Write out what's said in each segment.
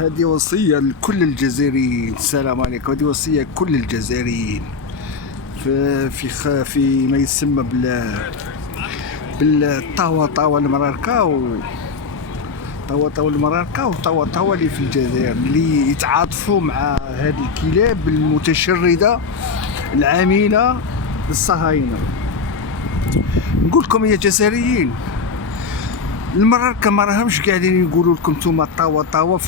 هذه وصية لكل الجزائريين. السلام عليكم. هذه وصية لكل الجزائريين في ما يسمى بالطاوة المراركة طاوة اللي في الجزائر، اللي يتعاطفوا مع هذه الكلاب المتشردة العاملة للصهاينة. نقول لكم يا جزائريين، المراركة ما راهمش قاعدين يقولوا لكم نتوما طاوة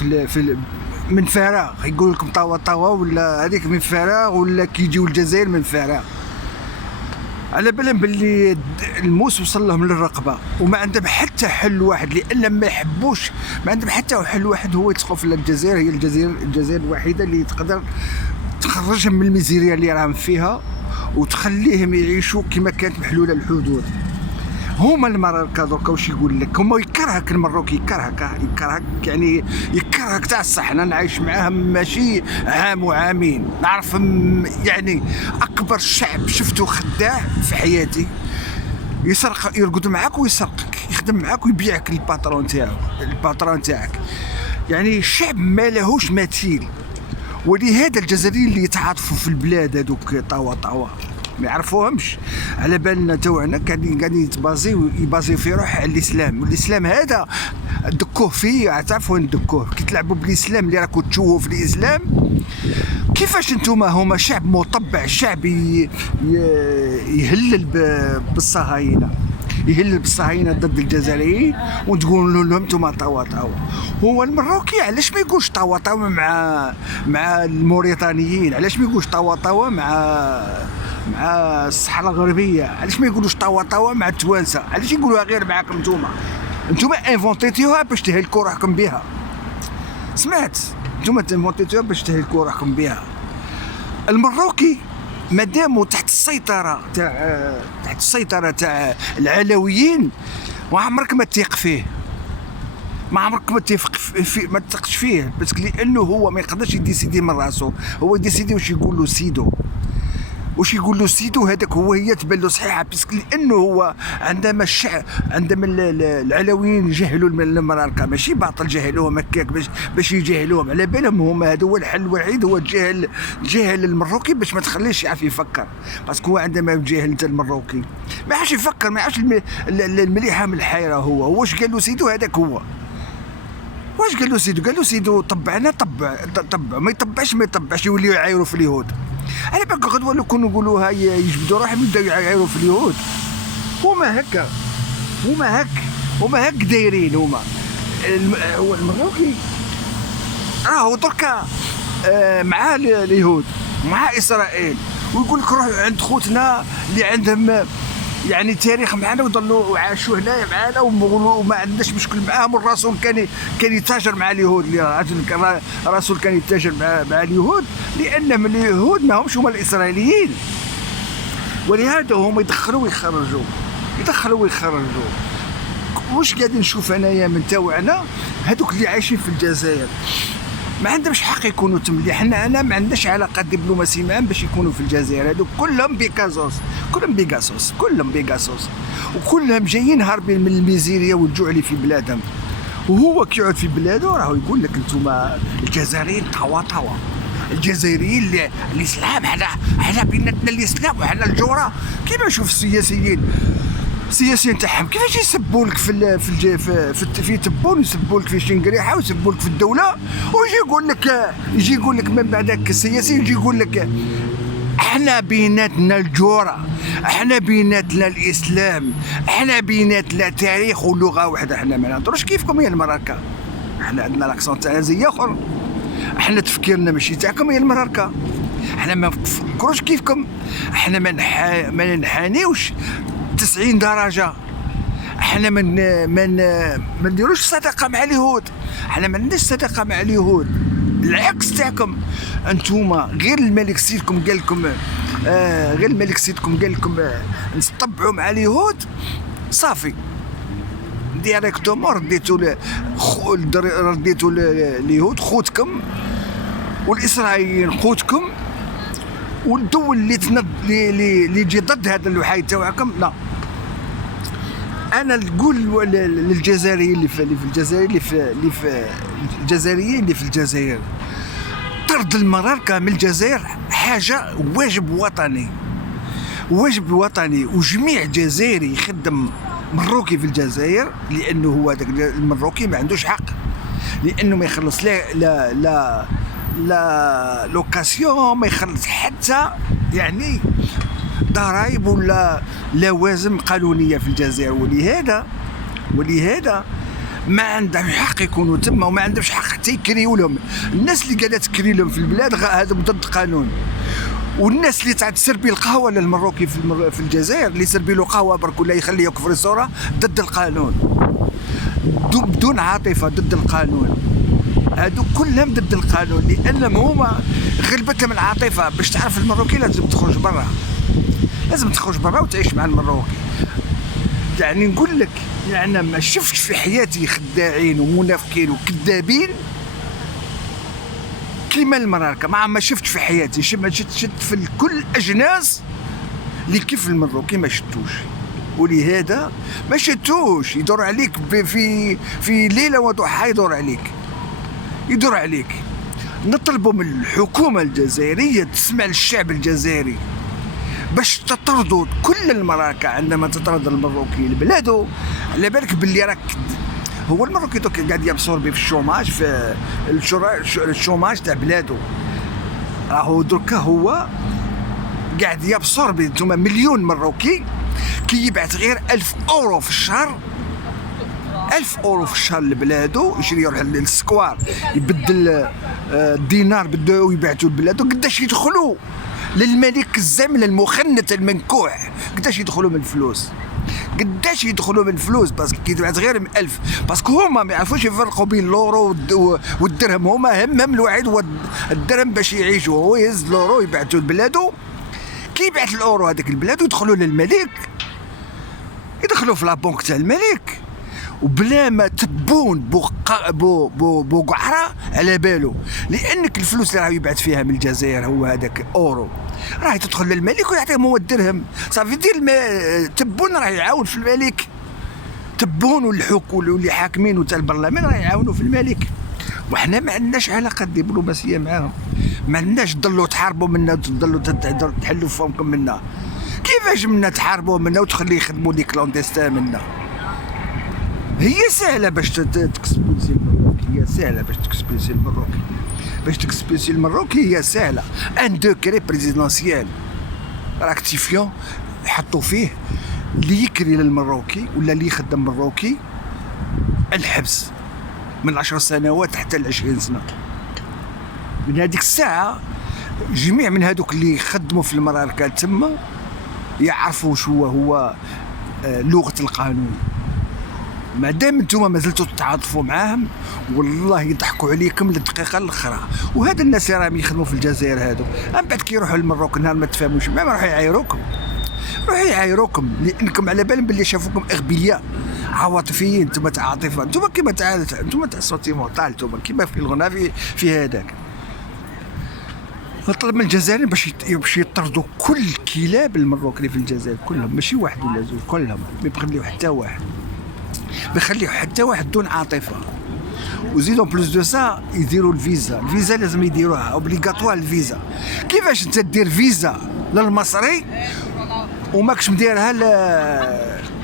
من فراغ. يقول لكم طاوة ولا هذيك من فراغ، ولا كيجيو الجزائر من فراغ. على بالهم باللي الموس وصل لهم للرقبه وما عندهم حتى حل واحد، لان ما يحبوش. ما عندهم حتى حل واحد هو يدخل في الجزائر. هي الجزائر الوحيده اللي تقدر تخرجهم من الميزيريا اللي راهم فيها وتخليهم يعيشوا كما كانت محلوله الحدود. هما المراركة دركا واش يقول لك؟ هما يكرهك المروكي، يكرهك يعني يكرهك تاع الصح. انا نعيش معاهم ماشي عام وعامين، نعرف يعني اكبر شعب شفته خداع في حياتي. يسرق، يرقد معاك ويسرقك، يخدم معاك ويبيعك الباترون تاعك. يعني الشعب ما لهوش مثيل. ولهذا الجزائريين اللي يتعاطفوا في البلاد هذوك طاوة ما يعرفوهمش. على بالنا توعنا قاعدين يبازيو في روح على الاسلام. والاسلام هذا دكوه فيه، تعرفوا وين دكوه؟ كي تلعبوا بالاسلام اللي راكم تشوفوا في الاسلام. كيفاش انتم هما شعب مطبع، شعب يهلل بالصهاينه، يهلل بالصهاينه ضد الجزائريين، وتقولوا لهم انتم طاوة. هو المروكي علاش ما يقولش طاوة مع الموريتانيين؟ علاش ما يقولش طاوة مع الصحراء الغربيه؟ علاش ما يقولوش طاوة مع التوانسه؟ علاش يقولوها غير معاكم نتوما انفونتيتيوها باش تهلكوا روحكم بها. سمعت؟ نتوما انفونتيتيوها باش تهلكوا روحكم بها. المروكي مادامو تحت السيطره تاع العلويين، ما عمرك ما تثق فيه، ما تثقش فيه، بس لانه هو ما يقدرش يديسيدي من راسه. هو يديسيدي واش يقول له سيدو. هذاك هي تبان له صحيحه، باسكو لانه هو عندما العلويين جهلوا المراركه، ماشي باطل جهلوهم هكاك باش يجهلوهم. على بالهم هما هذا هو الحل الوحيد، هو جهل المروكي باش ما تخليش يعرف يفكر. باسكو هو عندما يجهل انت المروكي ما يعرفش يفكر، ما يعرفش المليحه من الحيره. هو واش قال له سيدو؟ هذاك هو واش قال له سيدو؟ قال له سيدو طبعنا طبع، ما يطبعش يوليو يعايروا في اليهود. على بالك غدوه لو كانوا نقولوها يجبدوا روحهم يبداو يعايروا في اليهود. هما هك دايرين. هو المروكي راهو دركا مع اليهود، مع اسرائيل، ويقول لك روحوا عند خوتنا اللي عندهم يعني تاريخ معنا وظلوا وعاشوا هنايا معنا وما عندناش مشكل معاهم. والرسول كان يتاجر مع اليهود، الرسول كان يتاجر مع اليهود، لانهم اليهود ما همش هما الاسرائيليين. ولهذا هم يدخلوا ويخرجوا. واش قاعدين نشوف انايا من توعنا؟ هذوك اللي عايشين في الجزائر ما عندهمش حق يكونوا تم. انا ما عندناش علاقه دبلوماسيه معهم باش يكونوا في الجزائر. هذوك كلهم بيغاسوس، وكلهم جايين هاربين من الميزيريا والجوع اللي في بلادهم. وهو كي يقعد في بلاده راهو يقول لك انتوما الجزائريين طاوة. الجزائريين الاسلام، احنا بيناتنا الاسلام وحنا الجوره. كيما نشوف السياسيين تاعهم كيفاش يسبوا لك في تبون، يسبوا لك في شنقريحه، ويسبوا لك في الدوله، ويجي يقول لك من بعدك السياسي يجي يقول لك احنا بيناتنا الجوره، احنا بيناتنا الاسلام، احنا بيناتنا تاريخ ولغه واحده. احنا ما نهضروش كيفكم يا المراركه، احنا عندنا لاكسون تاعنا زي اخر، احنا تفكيرنا ماشي تاعكم يا المراركه، احنا ما نفكروش كيفكم، احنا ما ننحنيوش 90 درجه، احنا ما نديروش صداقه مع اليهود، احنا ما عندناش صداقه مع اليهود. العكس تاعكم انتوما، غير الملك سيدكم قال لكم نطبعوا مع اليهود، صافي ديريكتومون رديتوا اليهود خوتكم، والاسرائيليين خوتكم، والدول اللي تجي ضد هذا الوحيد تاعكم لا. انا نقول للجزائريين اللي في الجزائر طرد المراركه من الجزائر حاجه واجب وطني، وجميع جزائري يخدم مروكي في الجزائر، لانه هو داك المروكي ما عندوش حق، لانه ما يخلص لا لوكاسيون، ما يخلص حتى يعني ضرائب ولا لوازم قانونيه في الجزائر. ولهذا ما عندهم حق يكونوا تما، وما عندهمش حق حتى يكريو لهم. الناس اللي قاعده تكري لهم في البلاد هذا ضد القانون. والناس اللي تسربي القهوه للمروكي في الجزائر، اللي يسربي له قهوه برك ولا يخليه يوقف ريستورا، ضد القانون، بدون عاطفه، ضد القانون. هادو كلهم ضد القانون، لانهم هما غلبتهم العاطفه. باش تعرف المروكي لازم تخرج برا وتعيش مع المروكي. يعني نقول لك، يعني ما شفتش في حياتي خداعين ومنافقين وكذابين كيما المراركه، ما شفتش في حياتي. شفت في كل اجناس اللي كيف المروكي ما شفتوش. ولهذا ما شفتوش يدور عليك في ليله وضحى، يدور عليك. نطلبوا من الحكومه الجزائريه تسمع للشعب الجزائري باش تطردوا كل المراكع. عندما تطرد المروكي لبلادو، على بالك باللي راك هو المروكي دوك قاعد يبصربي في الشوماج، في الشوماج تاع بلادو. راهو دركا هو قاعد يبصربي. نتوما مليون مروكي كي يبعث غير 1000 اورو في الشهر، 1000 اورو في الشهر لبلادو، يشري يروح للسكوار يبدل الدينار بدو ويبعثوا لبلادو. قداش يدخلوا للملك الزمن المخنث المنكوح؟ قداش يدخلوا من الفلوس؟ باسكو كي تبعث غير من 1000، باسكو هما ما يعرفوش يفرقوا بين اللورو والدرهم. هما همهم الوحيد هو الدرهم باش يعيشوا. هو يهز اللورو يبعثوا لبلادو، كي يبعث الاورو هذاك البلاد يدخلوا للملك، يدخلوا في لابونك تاع الملك، وبلا ما تبون بقعره على بالو. لانك الفلوس اللي راه يبعث فيها من الجزائر هو هذاك اورو، راه تدخل للملك ويعطيهم هو الدرهم. صافي دير تبون راه يعاون في الملك، تبون واللي حاكمين وتاع البرلمان راه يعاونوا في الملك. وحنا ما عندناش علاقه دبلوماسيه معاهم، ما عندناش تضلوا تحاربوا منا وتضلوا تحلوا فمكم منا. كيفاش منا تحاربوا منا وتخليه يخدموا لي كلاندستان منا؟ هي سهله باش تكسبونسي المروكي، هي سهله باش تكسبونسي المروكي، هي سهله. ان دوكري بريزيدونسيال راكتيفيون يحطوا فيه اللي يكري للمروكي ولا اللي يخدم مروكي الحبس من 10 سنوات حتى ل 20 سنه. من هذيك الساعه جميع من هذوك اللي يخدموا في المراركه تما يعرفوا شو هو لغه القانون. ما دام انتم ما زلتوا تتعاطفوا معاهم والله يضحكوا عليكم للدقيقه الاخرى. وهذا الناس اللي راهم يخدموا في الجزائر هذو من بعد كي يروحوا للمروك نهار ما تفهموش ما راحوا يعايروكم، لانكم على بالهم باللي شافوكم اغبياء عواطفيين. انتم عاطفه، انتم كيما انتم تاع سونتيمونتال، انتم كيما في الغنى في هذاك. نطلب من الجزائريين باش يطردوا كل كلاب المروك اللي في الجزائر كلهم، ماشي واحد ولا زوج، كلهم ما يخليو حتى واحد دون عاطفه. وزيدون بلوس دو سا يديروا الفيزا لازم يديروها اوبليغاتوار. الفيزا كيفاش انت دير فيزا للمصري وماكش مديرها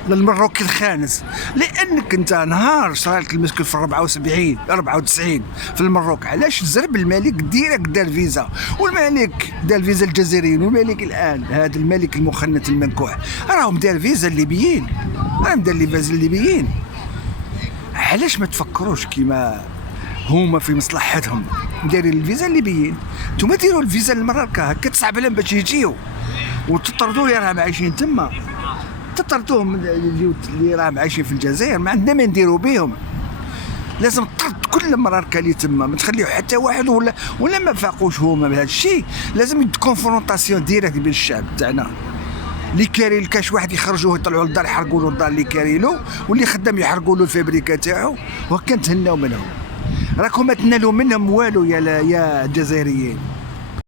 للمروكي الخانس؟ لانك انت نهار شرالك المسكن في 94 في المروك، علاش زرب الملك ديريكت دار فيزا، والملك دار فيزا الجزائريين، والملك الان هذا الملك المخنث المنكوح راهم دار فيزا الليبيين، علاش ما تفكروش كيما هما في مصلحتهم دايرين الفيزا الليبيين؟ نتوما ديروا الفيزا للمراركه، هكا تصعب عليهم باش يجيو وتطردوا اللي راهم عايشين تما، تطردوهم اللي راهم عايشين في الجزائر. ما عندنا ما نديروا بهم، لازم تطرد كل المراركه اللي تما، ما تخليو حتى واحد ولا ما فاقوش هما بهذا الشيء. لازم كونفرونطاسيون ديريكت بين الشعب تاعنا. اللي كاري الكاش واحد يخرجوه يطلعوا للدار يحرقوا له الدار اللي كاري له، واللي خدام يحرقوا له الفابريكا تاعو، وهكا نتهناو منهم. راكم ما تنالوا منهم والو يا جزائريين.